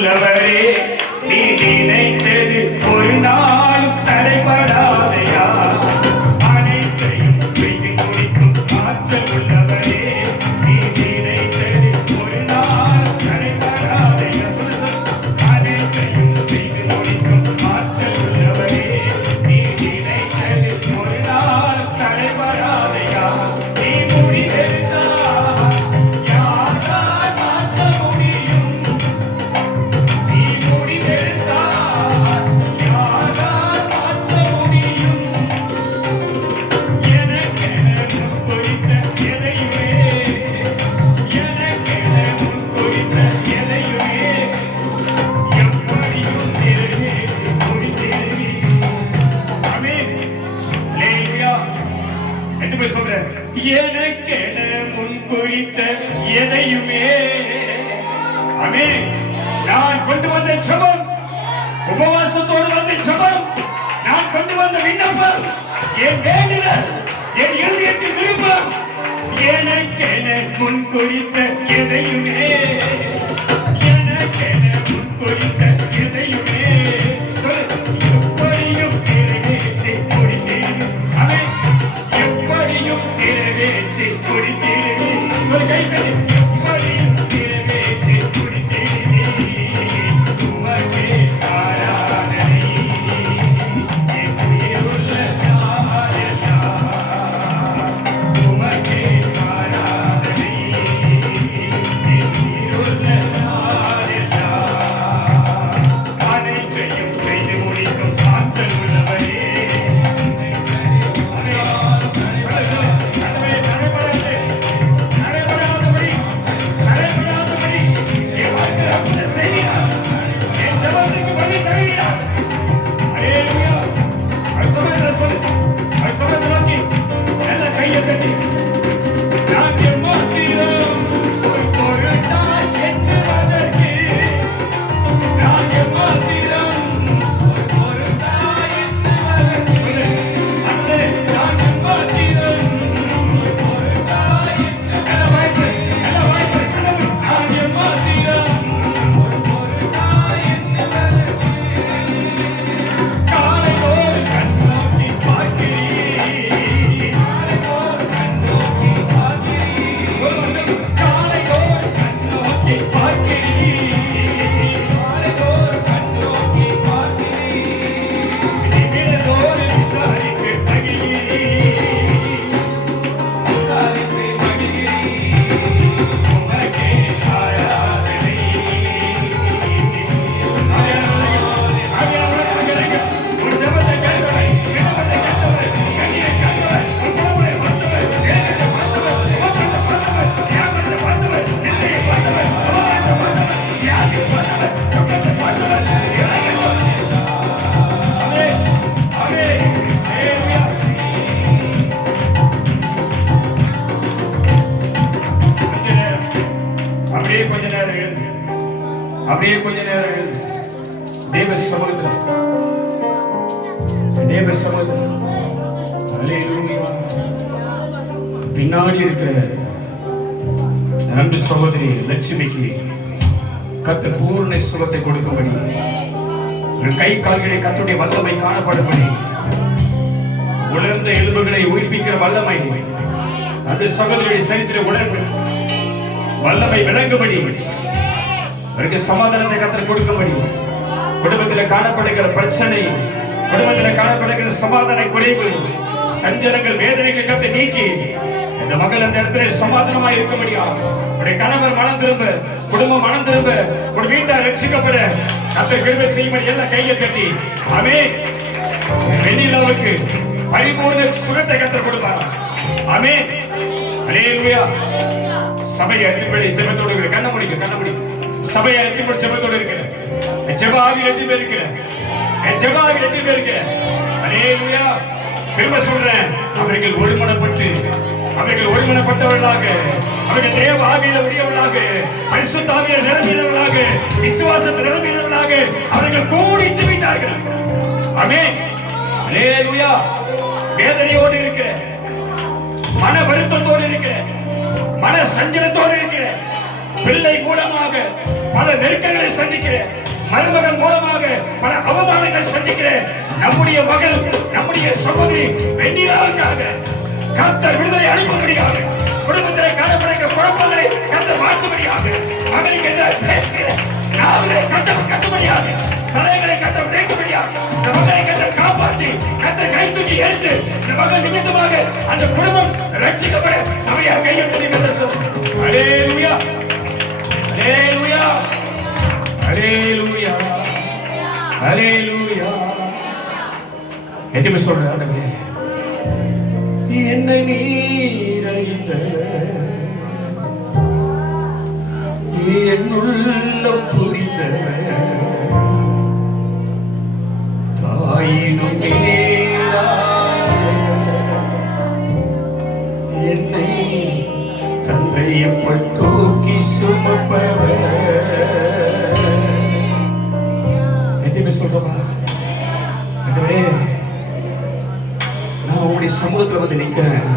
உள்ளவரே நீ நினைத்தது ஒரு நாளும் தடைபடாதையா அனைத்தையும் செய்து முடிக்கும் ஆற்றல் உள்ளவரே நீ நினைத்தது ஒரு நாளும் தடைபடாதையா சொல்லு சொல்லு அனைத்தையும் செய்து முடிக்கும் ஆற்றல் உள்ளவரே நீ நினைத்தது ஒரு நாளும் தடைபடாதையா நீ முடிவெடுத்தா எனக்கென முன் குறித்த எதையுமே நான் கொண்டு வந்த ஜெபம் உபவாசத்தோடு வந்த ஜெபம் நான் கொண்டு வந்த விண்ணப்பம் என் வேண்டுதல் என் இருதயத்தின் விருப்பம் எனக்கென முன் குறித்த எதையுமே எனக்கென முன் குறித்த எதையுமே எப்படியும் நிறைவேற்றி முடித்தேன் எப்படியும் நிறைவேற்றி முடித்தேன் ஒரு கைத்தறி எப்படியும் நிறைவேற்றி முடித்தேன் உமக்கே ஆராதனை என் உயிருள்ள நாளெல்லாம் உமக்கே ஆராதனை என் உயிருள்ள நாளெல்லாம் அனைத்தையும் செய்து முடிக்கும் ஆற்றல் உள்ளவரே அப்படியே கொஞ்ச நேரம் தேவ சமூகத்தில் பின்னாடி இருக்கிற அன்பு சகோதரி லட்சுமிக்கு கர்த்தர் பூர்ண சுகத்தை கொடுக்கும்படி கை கால்களை கர்த்தருடைய வல்லமை காணப்படும்படி உலர்ந்த எலும்புகளை உயிர்ப்பிக்கிற வல்லமை அந்த சகோதரியை சரித்திர உணர்வு வல்லமை விளங்கும்படி அவருக்கு சமாதானத்தை கர்த்தர் கொடுக்கும்படி குடும்பத்தில் காணப்படுகிற பிரச்சனை குடும்பத்தில் காணப்படுகிற சமாதான குறைவு சஞ்சலங்கள் வேதனைகளை கர்த்தர் நீக்கி இந்த மகள் அந்த இடத்துல சமாதானமா இருக்க முடியும் உடைய கணவர் மனம் திரும்ப குடும்பம் மனம் திரும்ப ஒரு வீட்டார் ரட்சிக்கப்பட கர்த்தர் கிருபை செய்யும்படி எல்லாம் கையை கட்டி ஆமென் வெண்ணிலாவுக்கு பரிபூர்ண சுகத்தை கர்த்தர் கொடுப்பார் ஆமென் ஹல்லேலூயா சபையை அடிப்படை ஜெபத்தோடு இருக்கிற கண்ண முடியும் சபையை அடிப்படை ஜெபத்தோடு இருக்கிற ஜெப ஆவியில் எத்தனை பேர் இருக்கிற ஜெப ஆவியில் எத்தனை பேர் இருக்கிற ஹல்லேலூயா திரும்ப சொல்றேன் அவர்கள் ஒருமனப்பட்டவர்களாக அவர்கள் தேவ ஆவியில உடையவர்களாக பரிசுத்த ஆவியில நிரம்பினவர்களாக விசுவாசத்தில் நிரம்பினவர்களாக அவர்கள் கூடி ஜெபித்தார்கள் ஆமென் ஹல்லேலூயா வேதனையோடு இருக்கிற மன வருத்தத்தோடு இருக்கிற மன சஞ்சலத்தோடு இருக்கிற பிள்ளை மூலமாக பல நெருக்கங்களை சந்திக்கிறேன், மருமகன் மூலமாக பல அவமானங்கள் சந்திக்கிறேன். நம்முடைய மகள், நம்முடைய சகோதரி வெண்ணிலாவுக்காக கர்த்தர் விடுதலை அனுப்பும்படியாக, குடும்பத்திலே காணப்படுகிற குழப்பங்களை கர்த்தர் மாற்றும்படியாக, மகளுக்கு எதிராக பேசுகிற நாவலை கட்டும்படியாக, தலைகளை கர்த்தர் உடைக்கும்படியாக, இந்த மகளை கர்த்தர் காப்பாற்றி கர்த்தர் கை தூக்கி எடுத்து இந்த மகள் நிமித்தமாக அந்த குடும்பம் ரட்சிக்கப்பட சபையாக கையெழுத்து கர்த்தர் சொல்லும். ஹல்லேலூயா, ஹல்லேலூயா, ஹல்லேலூயா, ஹல்லேலூயா. எதுமே சொல்ற ஆண்டவரே, என்னை நீர் அறிந்தவர், என்னுள்ள புரிந்தவர், தாயினும் என்னை தந்தையப்பல் தூக்கி சுமப்பவர். எதுமே சொல்றவா ஆண்டவரே, நான் உங்களுடைய சமூகத்துல வந்து நிக்கிறேன்,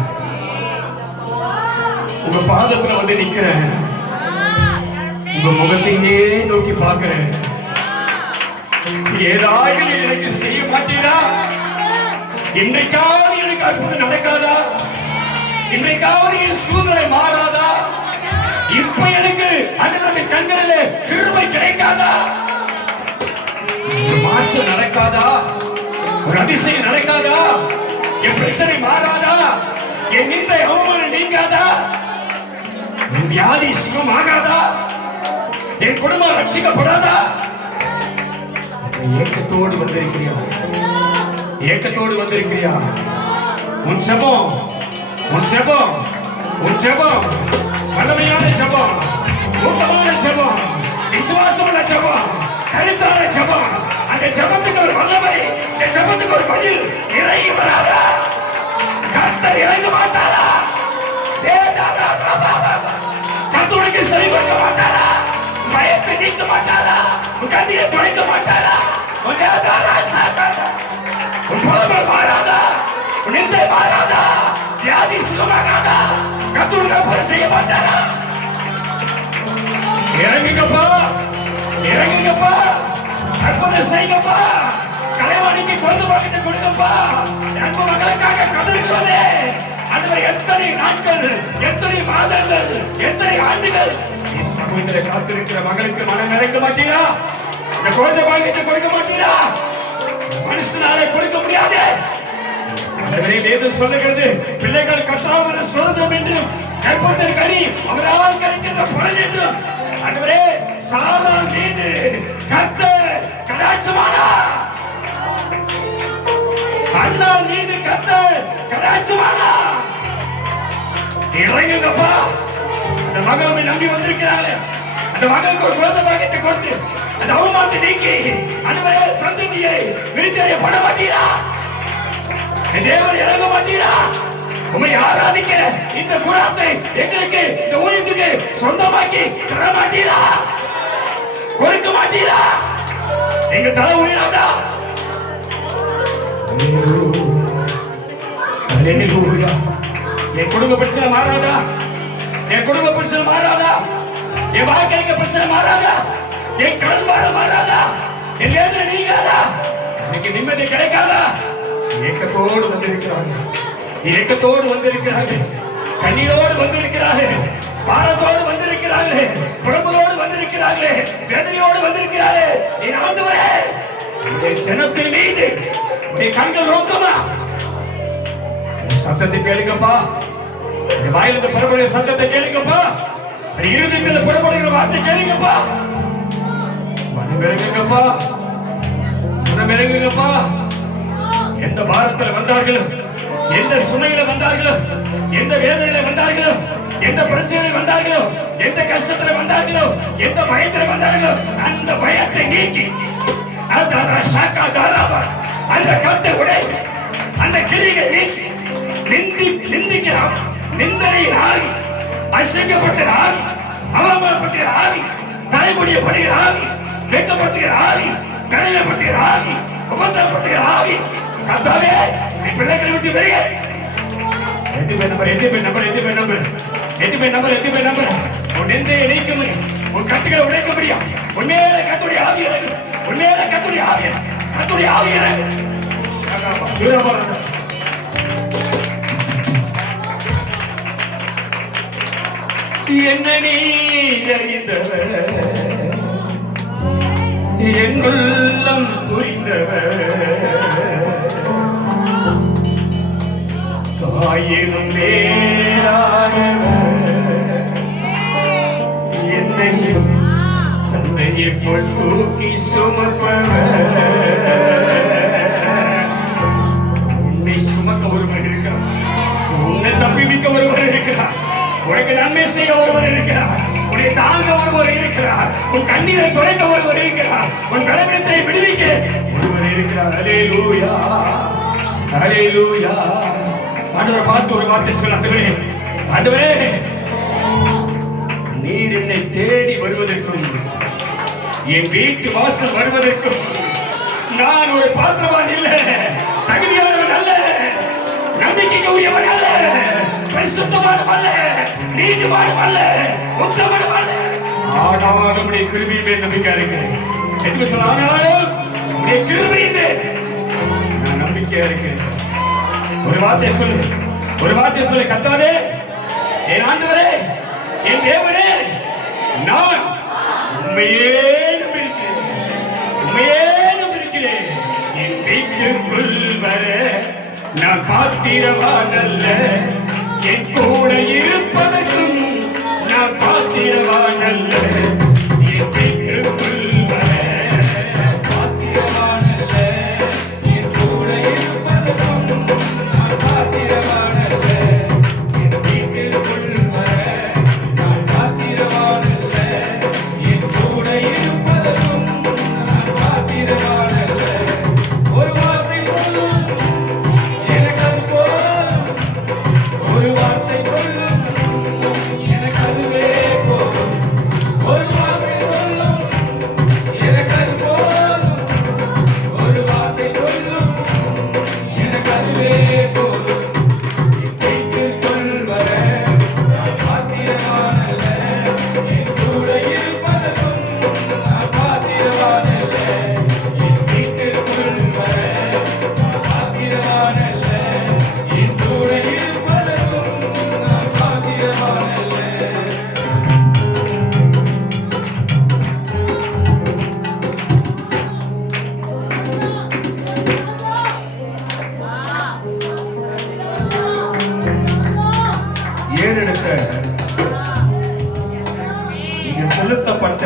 உங்க பாதத்துல வந்து நிக்கிறேன், உங்க முகத்தையே நோக்கி பார்க்கிறேன். ஏதாவது எனக்கு செய்ய மாட்டீரா? இன்றைக்காவது எனக்கு அற்புதம் நடக்காதா? இன்றைக்காவது என் சூழ்நிலை மாறாதா? இப்ப எனக்கு அன்றைய கண்களிலே கிருபை கிடைக்காதா? மாற்றம் நடக்காதா? ஒரு அதிசயம் நடக்காதா? என் பிரச்சனை மாறாதா? என் நிந்தை அவமானம் நீங்காதா? என் வியாதி சுகமாகாதா? என் குடும்பம் ரட்சிக்கப்படாதா? ஏக்கத்தோடு வந்திருக்கிறியா? ஏக்கத்தோடு வந்திருக்கிறியா? உன் ஜெபம், உன் ஜெபம், உன் ஜெபம் வல்லமையான ஜெபம், ஊக்கமான ஜெபம், விசுவாசமான ஜெபம், கருத்தான ஜெபம். அந்த ஜெபத்துக்கு ஒரு வல்லமை, இந்த ஜெபத்துக்கு ஒரு பதில் இறங்கி வராதா? கர்த்தர் இறங்க மாட்டாரா? கர்த்தருக்கு செவி கொடுக்க மாட்டாரா? பயத்தை நீக்க மாட்டாரா? கண்ணீரை துடைக்க மாட்டாரா? உன் புலம்பல் மாறாதா? உன் நிந்தை மாறாதா? வியாதி சுகமாகாதா? கர்த்தருக்கு அப்புறம் செய்ய மாட்டாரா? இறங்குங்கப்பா, இறங்குங்கப்பா, அற்புதம் செய்யுங்கப்பா, கலைவாணிக்கு குழந்தை பாக்கியத்தை கொடுங்கப்பா. அன்பு மகளுக்காக கதறுகிறோமே ஆண்டவரே, எத்தனை நாட்கள், எத்தனை மாதங்கள், எத்தனை ஆண்டுகள் சமூகத்தில் காத்திருக்கிற மகளுக்கு மனம் இறக்க மாட்டீரா? இந்த குழந்தை பாக்கியத்தை கொடுக்க மாட்டீரா? மனுஷனாலே கொடுக்க முடியாது. ஆண்டவரே, வேதம் சொல்லுகிறது, பிள்ளைகள் கர்த்தரால் சுதந்திரம் என்றும் கற்பத்தின் கனி அவரால் கிடைக்கின்ற பலன் என்றும். ஆண்டவரே, சாராள் மீது கர்த்தர் கடாட்சமானார், அண்ணாள் மீது கர்த்தர் கடாட்சமானார். இறங்குங்கப்பா. அந்த மகளை நம்பி வந்திருக்கிறாங்க, அந்த மகளுக்கு ஒரு குழந்தை பாக்கியத்தை கொடுத்து அந்த அவமானத்தை நீக்கி ஆண்டவரே சந்ததியை விருத்தியை பண்ண மாட்டீரா? தேவன் இறங்க மாட்டீரா? உம்மை ஆராதிக்க இந்த குணத்தை எங்களுக்கு, இந்த ஊழியத்துக்கு சொந்தமாக்கி தர மாட்டீரா? கொடுக்க மாட்டீரா? எங்க தலை உயிராதா? அல்லேலூயா. என் குடும்ப பிரச்சனை மாறாதா? என் குடும்ப பிரச்சனை மாறாதா? என் வாழ்க்கை பிரச்சனை மாறாதா? என் கடன் மாறாதா? என் வேதனை நீங்காதா? எனக்கு நிம்மதி கிடைக்காதா? ஏக்கத்தோடு வந்திருக்கிறார்கள், ஏக்கத்தோடு வந்திருக்கிறார்கள், கண்ணீரோடு வந்திருக்கிறார்கள், பாரத்தோடு வந்திருக்கிறார்கள், புலம்பலோடு வந்திருக்கிறார்கள், வேதனையோடு வந்திருக்கிறார்கள். என் ஆண்டவரே, என் ஜனத்தின் மீது உடைய கண்கள் நோக்கமா? சத்தத்தை கேளுங்கப்பா. வாயிலிருந்து புறப்படுகிற சத்தத்தை கேளுங்கப்பா. இருதயத்தில் புறப்படுகிற வார்த்தை கேளுங்கப்பா. மனமிறங்குங்கப்பா, மனமிறங்குங்கப்பா. எந்த பாரத்தில் வந்தார்களோ, எந்த சுமையில வந்தார்களோ, எந்த வேதனையில வந்தார்களோ, எந்த பிரச்சனையில வந்தார்களோ, எந்த கஷ்டத்துல வந்தார்களோ, எந்த பயத்துல வந்தார்களோ, அந்த பயத்தை நீக்கி அந்த கட்டை உடைத்து அந்த கிரியை நீக்கி நிந்திக்கிறான். நிந்தனையின் ஆவி, அசிங்கப்படுத்துகிற ஆவி, அவமானப்படுத்துகிற ஆவி, தலைமுடியப்படுகிற ஆவி, வெட்கப்படுத்துகிற ஆவி, கனிமைப்படுத்துகிற ஆவி, உபத்திரப்படுத்துகிற ஆவி, கர்த்தாவே நீ பிள்ளைகளை விட்டு வெளியே. எட்டு பேர் நம்பர், எட்டு பேர் நம்பர், எட்டு பேர் நம்பர், எட்டு பேர் நம்பர், எட்டு பேர் நம்பர். உன் நெந்தையை நீக்க முடியும், உன் கட்டுகளை உடைக்க முடியும். உண்மையில கத்துடைய ஆவியர், உண்மையில கத்துடைய ஆவியர், கத்துடைய ஆவியர். என்ன நீ அறிந்தவர், என் உள்ளம் புரிந்தவர், தாயினும் மேலானவர், என்னையும் தந்தையை போல் தூக்கி சுமப்பவர். உன்னை சுமக்க ஒருவர் இருக்கிறார், உன்னை தப்பிக்க ஒருவர் இருக்கிறார், உனக்கு நன்மை செய்ய ஒருவர் இருக்கிறார், உன்னை தாங்க ஒருவர் இருக்கிறார், உன் கண்ணீரை துடைக்க ஒருவர் இருக்கிறார், உன் பலவீனத்தை விடுவிக்க ஒருவர் இருக்கிறார். அல்லேலூயா, அல்லேலூயா. ஆண்டவரை பார்த்து ஒரு வார்த்தை சொல்லுகிறே, ஆண்டவரே நீர் என்னை தேடி வருவதற்கும் என் வீட்டு வாசல் வருவதற்கும் நான் ஒரு பாத்திரவான் இல்லை, தகுதியானவன் அல்ல, நம்பிக்கைக்கு உரியவன் அல்ல, பரிசுத்தமானவன் அல்ல, நீதிமானவன் அல்ல, உத்தமனும் அல்ல. ஆனாலும் உடைய கிருபையின் மேல் நம்பிக்கை இருக்கிறேன். எதுக்கு சொல்ல, ஆனாலும் உடைய கிருபையின் மேல் நான் நம்பிக்கையா இருக்கிறேன். ஒரு வார்த்தை சொல்லு, ஒரு வார்த்தை சொல்லு, கர்த்தாவே, என் ஆண்டவரே, என் தேவனே, நான் உண்மையே நம்பியிருக்கிறேன், உண்மையே நம்பியிருக்கிறேன். என் வீட்டுக்குள் வர நான் பாத்திரவான் அல்ல, என் கூட இருப்பதற்கும் நான் பாத்திரவான் அல்ல. என் வீட்டுக்குள் வர பாத்திரவான் அல்ல, என் கூட இருப்பதற்கும் நான் பாத்திரவான் அல்ல. என் வீட்டுக்குள் வர நான் பாத்திரவான் அல்ல, என் கூட இருப்பதற்கும் நான் பாத்திரவான் அல்ல. ஒரு வார்த்தை சொல்லும் எனக்கு அது போதும், ஒரு வார்த்தை சொல்லும் எனக்கு அதுவே போதும், ஒரு வார்த்தை சொல்லும் எனக்கு அது போதும், ஒரு வார்த்தை சொல்லும் எனக்கு அதுவே போதும். வீட்டுக்குள் வர நான் பாத்திரவான் அல்ல, என் கூட இருப்பதற்கும் நான் பாத்திரவான் அல்ல. என் வீட்டுக்குள் வர நான் பாத்திரவான் அல்ல, என் கூட இருப்பதற்கும் நான் பாத்திரவான் அல்ல. ஏறெடுத்த இங்க செலுத்தப்பட்ட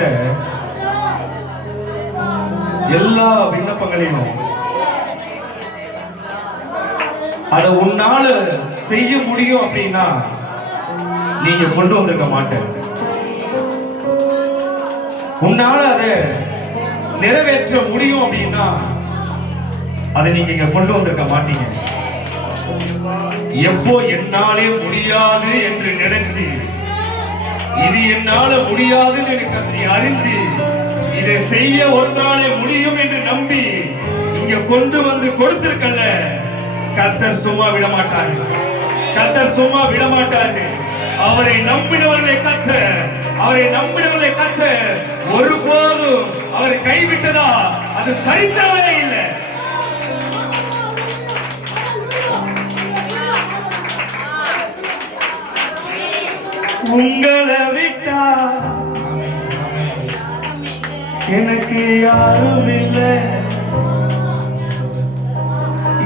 எல்லா விண்ணப்பங்களையும் அதை உன்னால செய்ய முடியும் அப்படின்னா நீங்க கொண்டு வந்திருக்க மாட்டேன். உன்னால அதை நிறைவேற்ற முடியும் அப்படின்னா அதை நீங்க இங்க கொண்டு வந்திருக்க மாட்டீங்க. எப்போ என்னாலே முடியாது என்று நினைச்சு, இது என்னால முடியாதுன்னு எனக்கு நீ அறிஞ்சு, இதை செய்ய ஒருத்தராலே முடியும் என்று நம்பி இங்க கொண்டு வந்து கொடுத்திருக்கல, கர்த்தர் சும்மா விட மாட்டாரு, கர்த்தர் சும்மா விட மாட்டாரு. அவரை நம்பினவர்களை கர்த்தர், அவரை நம்பினவர்களை கர்த்தர் ஒருபோதும் அவரை கைவிட்டதா அது சரித்திரமே இல்லை. உங்களை விட்டா எனக்கு யாரும் இல்லை,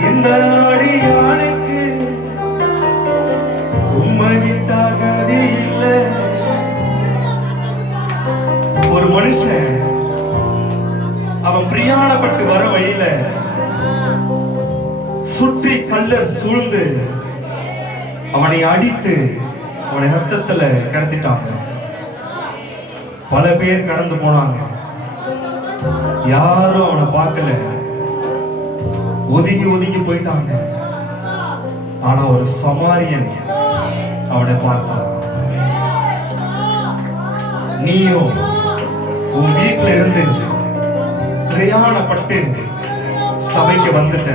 இந்த அடியானுக்கு உம்மை விட்டா கதி இல்லை. ஒரு மனுஷன் அவன் பிரயாணப்பட்டு வர வழியில சுற்றி கல்லர் சூழ்ந்து அவனை அடித்து அவனை ரத்தத்துல கடத்திட்டாங்க. பல பேர் கடந்து போனாங்க, யாரும் அவனை பார்க்கல, ஒதுங்கி ஒதுங்கி போயிட்டாங்க. ஆனா ஒரு சமாரியன் அவனை பார்த்தான். நீயும் உன் வீட்டுல இருந்து பிரயாணப்பட்டு சபைக்கு வந்துட்ட,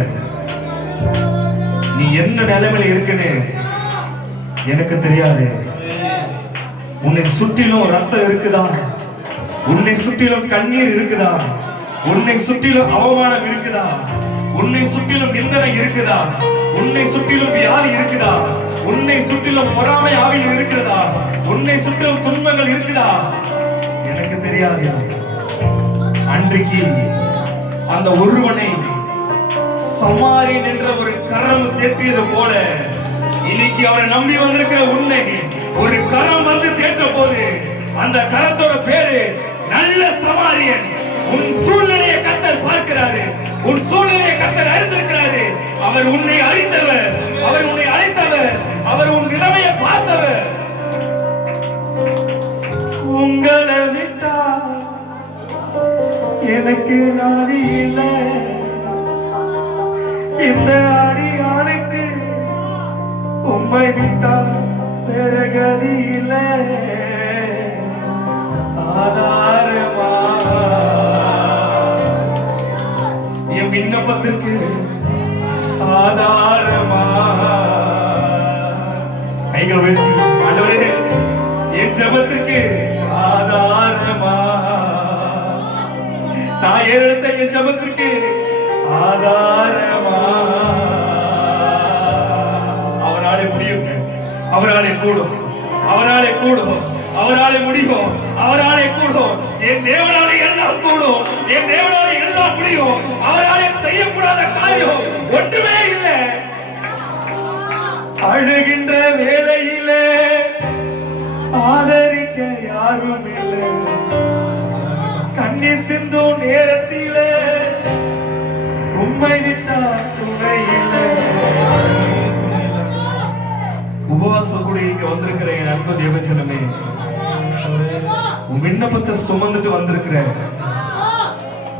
நீ என்ன நிலைமையில இருக்குன்னு எனக்கு தெரியாது. உன்னை சுற்றிலும் ரத்தம் இருக்குதா? உன்னை சுற்றிலும் கண்ணீர் இருக்குதா? உன்னை சுற்றிலும் அவமானம் இருக்குதா? உன்னை சுற்றிலும் நிந்தனை இருக்குதா? உன்னை சுற்றிலும் வியாதி இருக்குதா? உன்னை சுற்றிலும் பொறாமை ஆவியில் இருக்கிறதா? உன்னை சுற்றிலும் துன்பங்கள் இருக்குதா? எனக்கு தெரியாது. அன்றைக்கு அந்த ஒருவனை சமாரியன் என்ற ஒரு கரம் தேற்றியது போல இன்னைக்கு அவரை நம்பி வந்திருக்கிற உன்னை ஒரு கரம் வந்து தேற்ற போது அந்த கரத்தோட பேரு நல்ல சமாரியன். உன் சூழ்நிலையை கர்த்தர் பார்க்கிறாரு. உன் சூழ்நிலையை கர்த்தர் அறிந்திருக்கிறாரு. அவர் உன்னை அறிந்தவர், அவர் உன்னை அழைத்தவர், அவர் உன் நிலைமையை பார்த்தவர். உங்களை விட்டா எனக்கு நாதி இல்லை, இந்த அடியானுக்கு உம்மை விட்டா வேற கதி இல்லை. ஆதாரமா என் விண்ணப்பத்திற்கு ஆதாரமா கைகள் உயர்த்தி ஆண்டவரே என் ஜெபத்திற்கு ஆதாரமா, நான் ஏறெடுத்த என் ஜெபத்திற்கு ஆதாரமா. அவராலே முடியும், அவராலே கூடும், அவராலே கூடும், அவராலே முடியும், அவராலே கூடும். என் தேவனாலே எல்லாம் கூடும், என் தேவனாலே எல்லாம் முடியும். அவராலே செய்யக்கூடாத காரியம் ஒன்றுமே இல்லை. அழுகின்ற வேளையிலே ஆதரிக்க யாரும் இல்லை, கண்ணீர் சிந்தும் நேரத்திலே உம்மை விட்டா துணை இல்லை. உபவாச கூடிக்கு வந்திருக்கிற என் அன்பு தேவச்சனமே, உன் விண்ணப்பத்தை சுமந்துட்டு வந்திருக்கிற,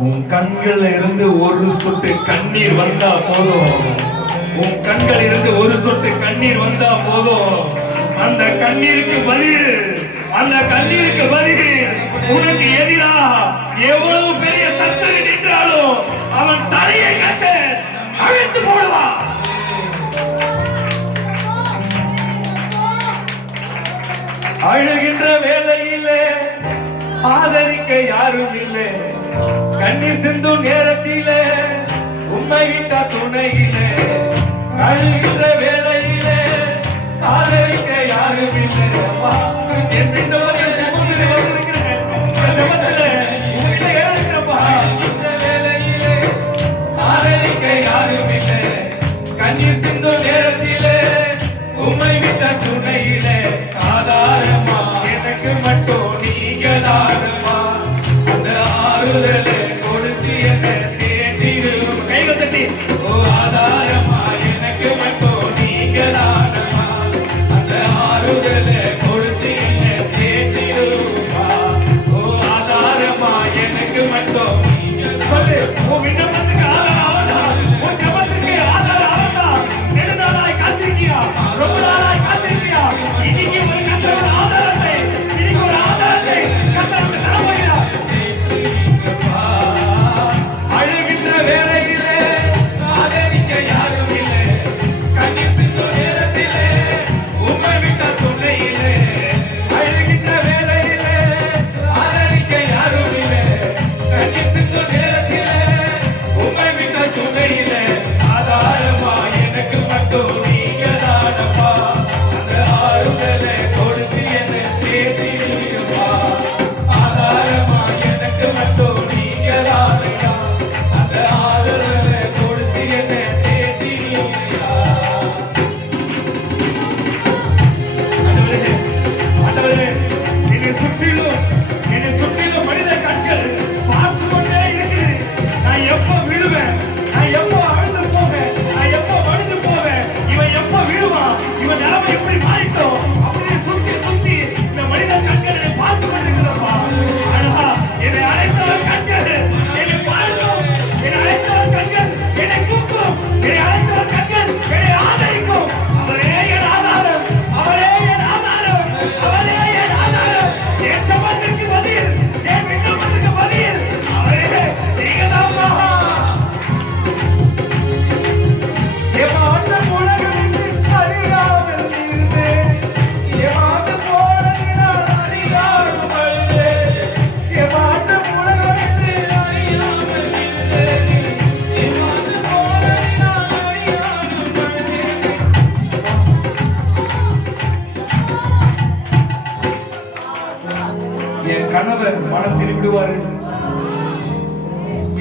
உன் கண்கள்ல இருந்து ஒரு சொட்டு கண்ணீர் வந்தா போதும், உன் கண்கள் இருந்து ஒரு சொட்டு கண்ணீர் வந்தா போதும். அந்த கண்ணீருக்கு பதில், அந்த கண்ணீருக்கு பதில் உனக்கு எதிரா எவ்வளவு பெரிய சத்துரு நின்றாலும் அவன் தலையை கட்ட அழைத்து போடுவான். அழுகின்ற வேளையிலே ஆதரிக்க யாரும் இல்லை, கண்ணீர் சிந்தும் நேரத்திலே உம்மை விட்டா துணையிலே. அழுகின்ற வேளையிலே ஆதரிக்க யாரும் இல்லை. அம்மா என் சிந்தவர்கள் சுமந்து வந்திருக்கிறேன், ஜெபத்திலே உங்ககிட்ட ஏறிக்கிறப்பா. வேளையிலே ஆதரிக்க யாரும் இல்லை, கண்ணீர் சிந்தும் நேரத்திலே உம்மை விட்டா துணையிலே. ஆதாரமா எனக்கு மட்டும் நீங்க தாரமா, அந்த ஆறுதலை கொடுத்து என்ன தேடிடும். கைகள் தட்டி ஓ ஆதாரமா எனக்கு மட்டும் நீங்க தாரமா, அந்த ஆறுதலை கொடுத்து என்ன தேடிடுமா. ஓ ஆதாரமா எனக்கு மட்டும் நீங்க சொல்லு. உன் விண்ணப்பத்துக்கு ஆதாரம் அவன்தான், உன் ஜெபத்துக்கு ஆதாரம் அவன்தான். நெடுநாளாய் காத்திருக்கியா, ரொம்ப நாளாய் காத்திருக்கியா, இன்னைக்கு ஒரு கர்த்தர் ஆதாரத்தை, இன்னைக்கு ஒரு ஆதாரத்தை கர்த்தர் தரப்போகிறார். அழுகின்ற வேளையிலே ஆதரிக்க யாரும் இல்லை, கண்ணீர் சிந்தும் நேரத்திலே உம்மை விட்ட துணையிலே. அழுகின்ற வேளையிலே ஆதரிக்க யாரும் இல்லை, கண்ணீர் சிந்தும்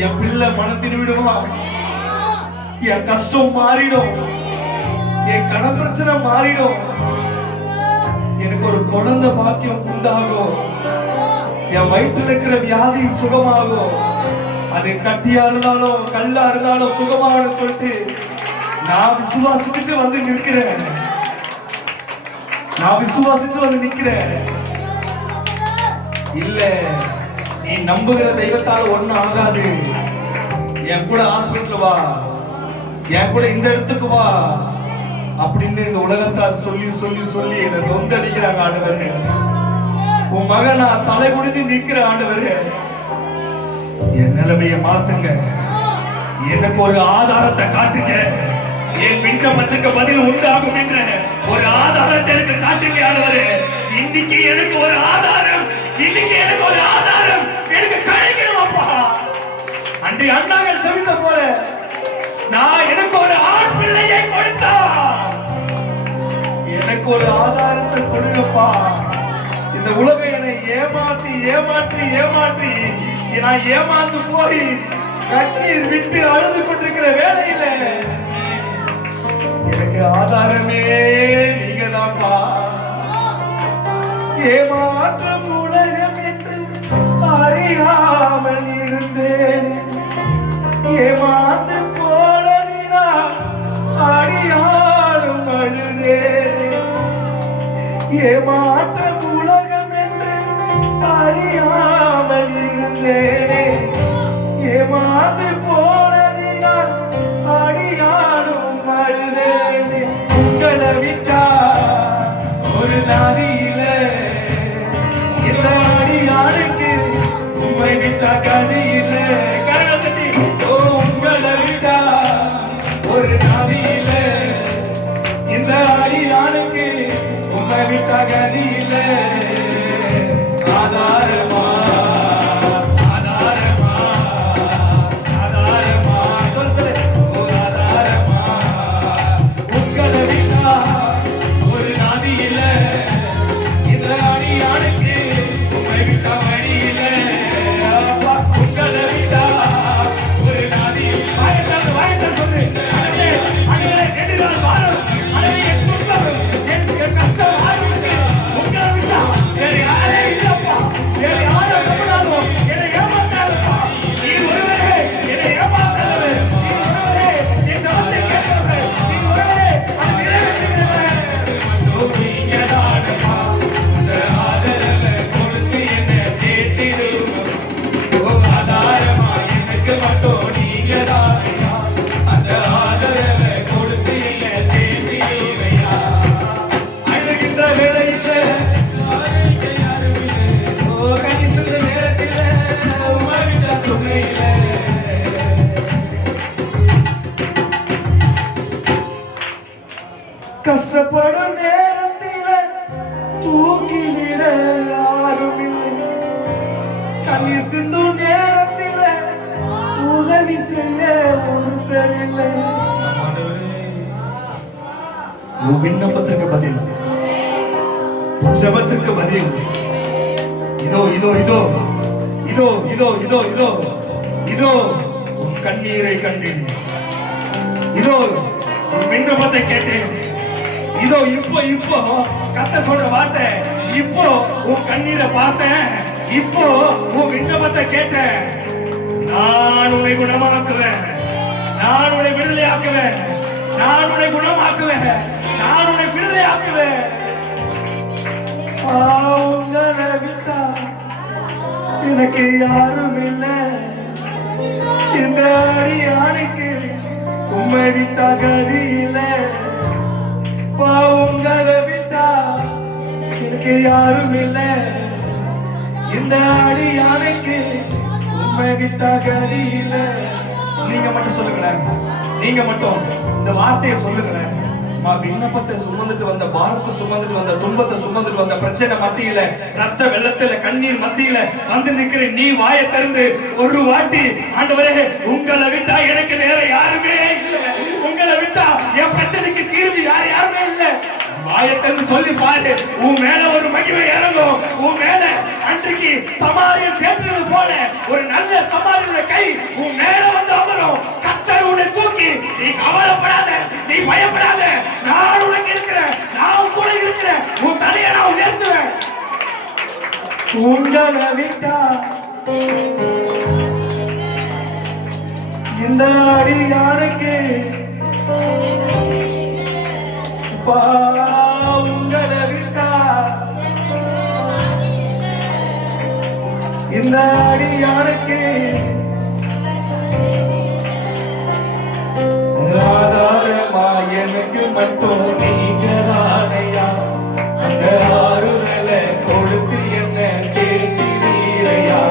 என் பிள்ளை மனத்தின் விடுவான், என் கஷ்டம் மாறிடும், என் கடன் பிரச்சனை மாறிடும், எனக்கு ஒரு குழந்தை பாக்கியம் உண்டாகும், என் வயிற்றுல இருக்கிற வியாதி சுகமாகும், அது கட்டியா இருந்தாலும் கல்லா இருந்தாலும் சுகமாகணும் சொல்லிட்டு நான் விசுவாசிச்சுட்டு வந்து நிற்கிறேன். நான் விசுவாசிட்டு வந்து நிற்கிறேன். இல்ல, நீ நம்புகிற தெய்வத்தால ஒண்ணும் ஆகாது, என் கூட ஹாஸ்பிட்டல் வா, என் கூட இந்த இடத்துக்கு வா அப்படின்னு இந்த உலகத்தால் சொல்லி சொல்லி சொல்லி என்னை நொந்தடிக்கிறாங்க. ஆண்டவரே, உன் மகன் நான் தலை குனிஞ்சு நிற்கிற. ஆண்டவரே, என் நிலைமையை மாத்துங்க, எனக்கு ஒரு ஆதாரத்தை காட்டுங்க, என் விண்ணப்பத்துக்கு பதில் உண்டாகும் என்ற ஒரு ஆதாரத்தை எனக்கு காட்டுங்க. ஆண்டவரே, இன்னைக்கு எனக்கு ஒரு ஆதாரம், இன்னைக்கு எனக்கு ஒரு ஆதாரம் எனக்கு கிடைக்கணும் அப்பா. அன்றைய அண்ணாங்கள் ஜெபித்த போல நான் எனக்கு ஒரு ஆண் பிள்ளையை கொடுத்தா, எனக்கு ஒரு ஆதாரத்தை கொடுங்கப்பா. இந்த உலகம் என்னை ஏமாற்றி ஏமாற்றி ஏமாற்றி நான் ஏமாந்து போய் கண்ணீர் விட்டு அழுது கொண்டிருக்கிற வேலையில எனக்கு ஆதாரமே நீங்க தான்ப்பா. ஏமாற்றம் உலகம் என்று அறியாமல் இருந்தேன், ஏமாந்து போனதினால் அடியாலும் அழுதேன். ஏமாற்றம் உலகம் என்று அறியாமல் இருந்தேனே, ஏமாந்து போனதினால் அடியாலும் அழுதேனே. உங்களை விட்டா ஒரு நதியில இந்த அடியானுக்கு உண்மை விட்டா கதியில. கரணத்தி உங்களை விட்டா ஒரு நதியில இந்த அடியானுக்கு உண்மை விட்டா கதியில. ஆதாரமா கஷ்டப்படும் நேரத்தில தூக்கிவிட யாரும் இல்லை, கண்ணீர் சிந்தும் நேரத்தில உதவி செய்ய ஒருத்தர் இல்லை. உன் விண்ணப்பத்திற்கு பதில், உன் ஜெபத்திற்கு பதில் இதோ இதோ இதோ இதோ இதோ இதோ இதோ இதோ உன் கண்ணீரை கண்டேன், இதோ உன் விண்ணப்பத்தை கேட்டேன், இதோ இப்போ இப்போ கத்த சொல்ற வார்த்தை, இப்போ உன் கண்ணீரை பார்த்தேன், இப்போ உன் விண்ணப்பத்தை கேட்டேன். நான் உன்னை குணமாக்குவேன், நான் உன்னை விடுதலை ஆக்குவேன், நான் உன்னை குணமாக்குவேன், நான் உன்னை விடுதலை ஆக்குவேன். உங்களை விட்டா எனக்கு யாரும் இல்லை, இந்த அடியானுக்கு உண்மை விட்டா கதி இல்லை. உங்களை விட்டா எனக்கு யாரும் இல்லை, இந்த அடியானுக்கு உண்மை விட்டா கதி இல்லை. நீங்க மட்டும் சொல்லுங்களேன், நீங்க மட்டும் இந்த வார்த்தையை சொல்லுங்களேன். விண்ணப்பத்தை சுமந்துட்டு வந்த, பாரத்தை சுமந்துட்டு வந்த, துன்பத்தை சுமந்துட்டு வந்த, பிரச்சனை மத்தியில, ரத்த வெள்ளத்துல, கண்ணீர் மத்தியில வந்து நிக்கிற நீ வாயை திறந்து ஒரு வாட்டி, ஆண்டவரே உங்களை விட்டா எனக்கு வேற யாருமே இல்லை, உங்களை விட்டா என் பிரச்சனைக்கு தீர்வு யாருமே இல்லை, வாயத்தன்னு சொல்லி பாரு, உன் மேல ஒரு மகிமை இறங்கும். உன் மேல அன்றைக்கு சமாரியன் தேற்றினது போல ஒரு நல்ல சமாரியனுடைய கை உன் மேல வந்து அமரும். கர்த்தர் உன்னை தூக்கி, நீ கவலைப்படாத, நீ பயப்படாத, நான் உனக்கு இருக்கிறேன், நான் கூட இருக்கிறேன், உன் தலையை நான் உயர்த்துவேன். உங்களை விட்டா இந்த அடியானுக்கு உங்களை விட்டா இந்த அடியானுக்கு ஆதாரமா எனக்கு மட்டும் நீங்க தானையா. அந்த ஆறுதலை கொடுத்து என்ன கேட்டீரையா.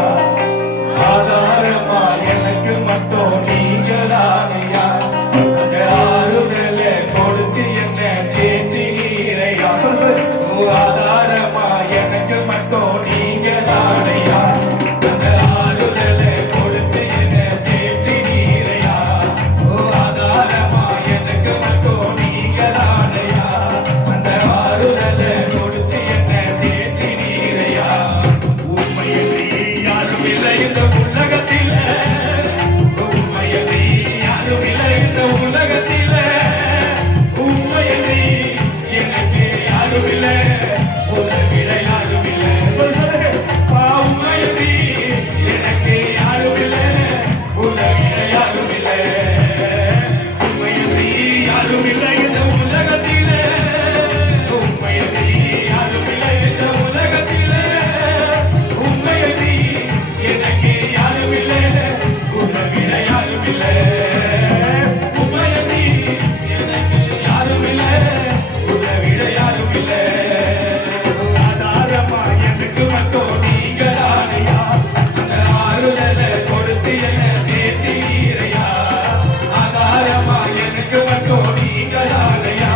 ஆதாரமா எனக்கு மட்டும் நீங்க தானையா. அந்த ஆறுதலை கொடுத்து என்ன கேட்டீரையா. ஆதாரமா எனக்கு மட்டும் நீங்க தானையா. அந்த ஆறுதலை கொடுத்து என்ன கேட்டீரையா. ஆதாரமா எனக்கு மட்டும் நீங்க தானையா. அந்த ஆறுதலை கொடுத்து என்ன கேட்டீரையா. உண்மையிலே யாரும் இல்லை இந்த உலகத்தில, உண்மையிலே யாரும் இல்லை இந்த உலகத்தில, உண்மையிலே எனக்கு யாரும் இல்லை, உதவிட யாரும் இல்லை. உண்மையிலே எனக்கு யாரும் இல்லை, உதவிட யாரும் இல்லை. உண்மையிலே யாரும் இல்லை இந்த உலகத்தில, உண்மையிலே யாரும் இல்லை இந்த உலகத்தில, உண்மையிலே எனக்கு யாரும் இல்லை, உதவிட யாரும் இல்லை. உண்மையிலே எனக்கு யாரும் இல்லை, உதவிட யாரும் இல்லை. ஆதாரமா எனக்கு மட்டும் நீங்க தானையா. அந்த ஆறுதலை கொடுத்து என்ன தேற்றீரையா. ஆதாரமா எனக்கு மட்டும் நீங்க தானையா.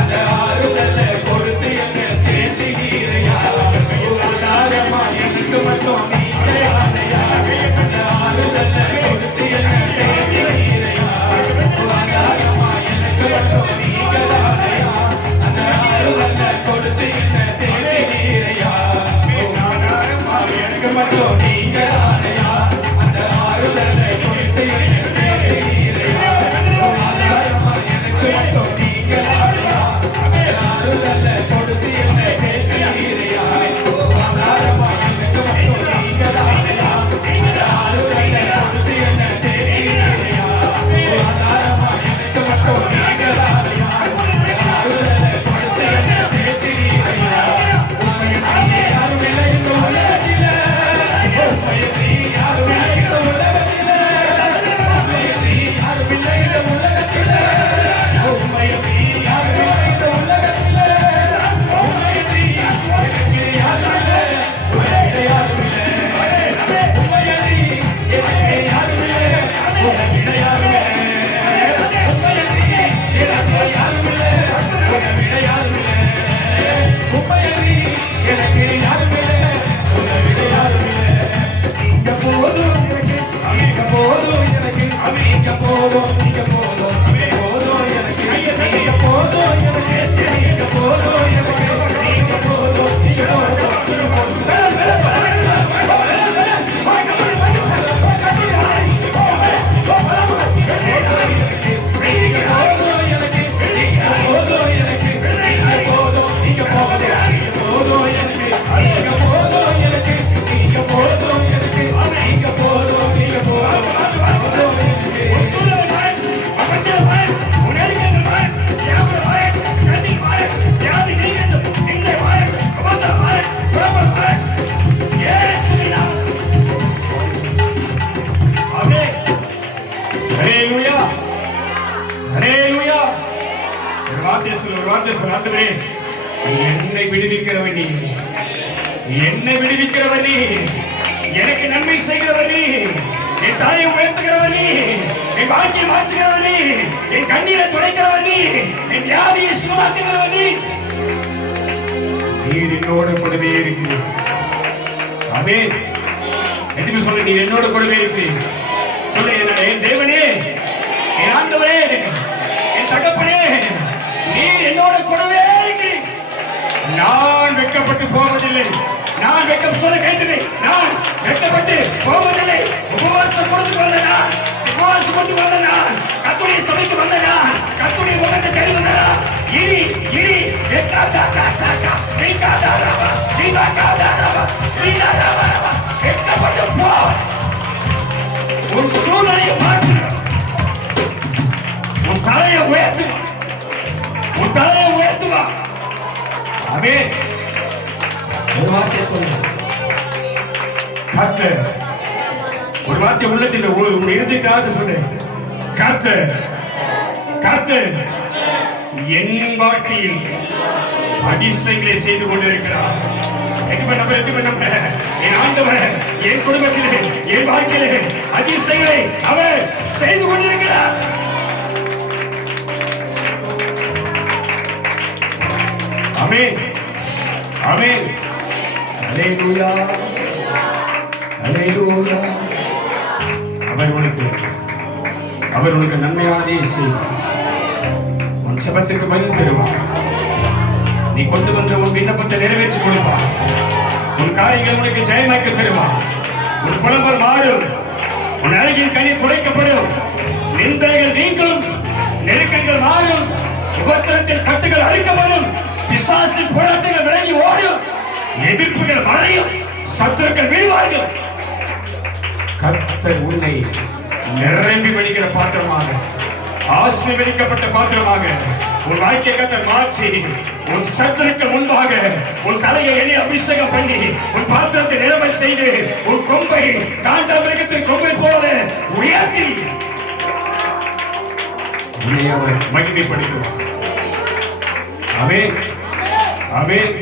அந்த ஆறுதலை கொடுத்து என்ன தேற்றீரையா. ஆதாரமா எனக்கு மட்டும் நீங்க தானையா. அந்த ஆறுதலை கொடுத்து என்ன தேற்றீரையா. ஆதாரமா எனக்கு மட்டும் நீங்க தானையா. அந்த ஆறுதலை கொடுத்து என்ன தேற்றீரையா. ஆதாரமா எனக்கு மட்டும் நீங்க தானையா. அந்த ஆறுதலை கொடுத்து என்ன தேற்றீரையா. ஆதாரமா எனக்கு மட்டும் நீங்க தானையா. அந்த ஆறுதலை கொடுத்து என்ன தேற்றீரையா. ஆதாரமா எனக்கு மட்டும் நீங்க தானையா. அந்த ஆறுதலை கொடுத்து என்ன தேற்றீரையா. ஆதாரமா எனக்கு மட்டும் நீங்க தானையா. அந்த ஆறுதலை கொடுத்து என்ன தேற்றீரையா. உண்மையிலே யாரும் இல்லை இந்த உலகத்தில, உண்மையிலே யாரும் இல்லை இந்த உலகத்தில, உண்மையிலே யாரும் இல்லை இந்த உலகத்தில, உண்மையிலே யாரும் இல்லை இந்த உலகத்தில, உண்மையிலே எனக்கு யாரும் இல்லை, உலகிட யாரும் இல்லை. உண்மையிலே எனக்கு யாரும் இல்லை, உலகிட யாரும் இல்லை. உண்மையிலே எனக்கு யாரும் இல்லை, உலகிட யாரும் இல்லை. உண்மையிலே எனக்கு யாரும் இல்லை, உலகிட யாரும் இல்லை. நீங்க போதும் எனக்கு, நீங்க போதும் எனக்கு, நீங்க போதும், நீங்க போதும், நீங்க போதும் எனக்கு, நீங்க போதும் எனக்கு, நீங்க போதும் எனக்கு, நீங்க போதும், நீங்க ஹல்லேலூயா, ஹல்லேலூயா. ஒரு வார்த்தை சொல்லு ஆண்டவரே, என்னை விடுவிக்கிறவர் நீ, என்னை விடுவிக்கிறவர் நீ, எனக்கு நன்மை செய்கிறவர் நீ, என் தாயை உயர்த்துகிறவர் நீ, என் வாழ்க்கையை மாற்றுகிறவர் நீ, என் கண்ணீரை துடைக்கிறவர் நீ, என் வியாதியை சுகமாக்குகிறவர் நீ. நீர் என்னோட கூடவே இருக்கிறீர். ஆமென். எதுவுமே சொல்ல, நீர் என்னோட கூடவே இருக்கிறீர். சொல்ல, என் தேவனே, என் ஆண்டவரே, என் தகப்பனே, நீர் என்னோட கூடவே இருக்கிறீர். வெட்கப்பட்டு போவதில்லை. நான் வெட்கம் சொல்ல கேட்டது. நான் வெட்கப்பட்டு போவதில்லை. உபவாசம் கொடுத்து வந்த நான், உபவாசம் கொடுத்து வந்த நான், கர்த்தருடைய சபைக்கு வந்த நான், கர்த்தருடைய முகத்தை தேடி வந்த நான். இனி வெட்கப்பட்டு போ. உன் சூழ்நிலையை மாற்று. உன் தலையை உயர்த்து. உன் தலையை உயர்த்துவா. ஆமென். ஒரு வார்த்தை சொல்லு. கர்த்தர், ஒரு வார்த்தை உள்ளத்தில் உன் இருதயத்திற்காக சொல்லு. கர்த்தர், கர்த்தர் என் வாழ்க்கையில் அதிசயங்களை செய்து கொண்டிருக்கிறார். என் ஆண்டவர் என் குடும்பத்திலே, என் வாழ்க்கையிலே அதிசயங்களை அவர் செய்து கொண்டிருக்கிறார். ஆமென், ஆமென். அல்லேலூயா, அல்லேலூயா. அவர் உனக்கு நன்மையானதே செய்வார். உன் செபத்துக்கு பதில் தருவார். நீ கொண்டு வந்த உன் விண்ணப்பத்தை நிறைவேற்றி கொடுப்பார். உன் காரியங்கள் உனக்கு ஜெயமாக்க தருவார். உன் புலம்பல் மாறும். உன் அழகின் கனி துடைக்கப்படும். நிந்தைகள் நீங்கும். நெருக்கங்கள் மாறும். உபத்திரத்தில் கட்டுகள் அழிக்கப்படும். பிசாசின் போராட்டங்கள் விலகி ஓடும். எதிர்ப்புகள் மறையும். சத்துருக்கள் வீழ்வார்கள். கர்த்தர் உன்னை நிரம்பி வழிகிற பாத்திரமாக, ஆசீர்வதிக்கப்பட்ட பாத்திரமாக உன் வாழ்க்கை கர்த்தர் மாற்றி, உன் சத்துருக்கு முன்பாக உன் தலையை எண்ணெய் அபிஷேகம் பண்ணி, உன் பாத்திரத்தை நிரம்ப செய்து, உன் கொம்பை காண்டாமிருகத்தின் கொம்பை போல உயர்த்தி உன்னை அவர் மகிமைப்படுத்துவார். ஆமென், ஆமென்,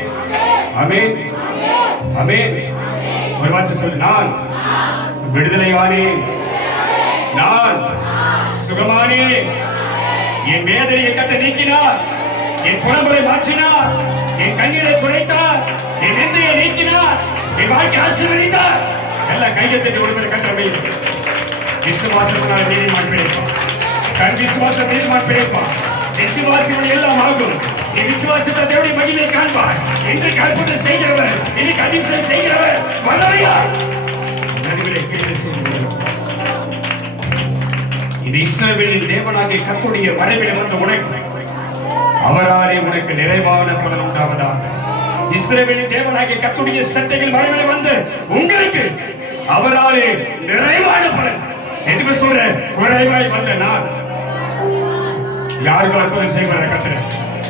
ஆமென், ஆமென். ஒரு வார்த்தை சொல்லு. நான் விடுதலையானேன். நான் சுகமானேன். என் வேதனையை கர்த்தர் நீக்கினார். என் புலம்பலை மாற்றினார். என் கண்ணீரை துடைத்தார். என் நிந்தையை நீக்கினார். என் வாழ்க்கை ஆசீர்வதித்தார். எல்லாம் கையெழுத்து ஒருவர் கட்டமை. விசுவாசத்தினால் நீதிமான் பிழைப்பான். தன் விசுவாசம் நீதிமான் பிழைப்பான். விசுவாசிகள் எல்லாம் ஆகும். நீ விசுவாசத்தை தேவனுடைய மகிமையை காண்பார். இன்றைக்கு அற்புதம் செய்கிறவர், இன்னைக்கு அதிசயம் செய்கிறவர் வல்லமையார். நடுவிலே கேள்வி செய்கிறவர். இது இஸ்ரவேலின் தேவனாகிய கர்த்தருடைய மறைவில் வந்த உனக்கு, அவராலே உனக்கு நிறைவான பலன் உண்டாவதாக. இஸ்ரவேலின் தேவனாகிய கர்த்தருடைய சட்டைகள் மறைவில் வந்து உங்களுக்கு அவராலே நிறைவான பலன். எதுக்கு சொல்ற? குறைவாய் வந்த நான் யாருக்கு அற்புதம் செய்வார கர்த்தர்?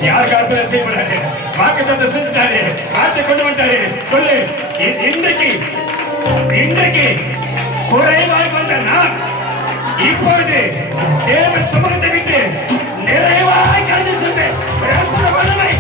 யாருக்கு அற்புதம் செய்வாரு? வாக்குத்தத்தத்தை செஞ்சுட்டாரு. வார்த்தை கொண்டு வந்தாரு. சொல்லு. இன்றைக்கு குறைவாய் வந்த நான் இப்பொழுது தேவ சமூகத்தை விட்டு நிறைவாய் கடந்து சென்றேன். வல்லமை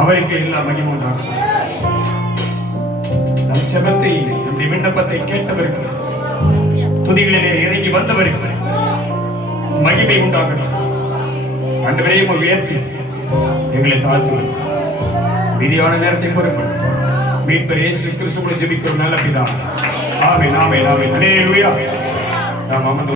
அவருக்கு எல்லா மகிமை உண்டாகும். நம் செபத்தை, நம்முடைய விண்ணப்பத்தை கேட்டவருக்கு, துதிகளிலே இறங்கி வந்தவருக்கு மகிமை உண்டாகட்டும். ஆண்டவரே உயர்த்தி எங்களை தாழ்த்துவோம். மீதியான நேரத்தை பொறுப்படும் மீட்பர் இயேசு கிறிஸ்துவை ஜெபிக்கிறோம் நல்ல பிதாவே. ஆமென், ஆமென், ஆமென். அல்லேலூயா. நாம் அமர்ந்து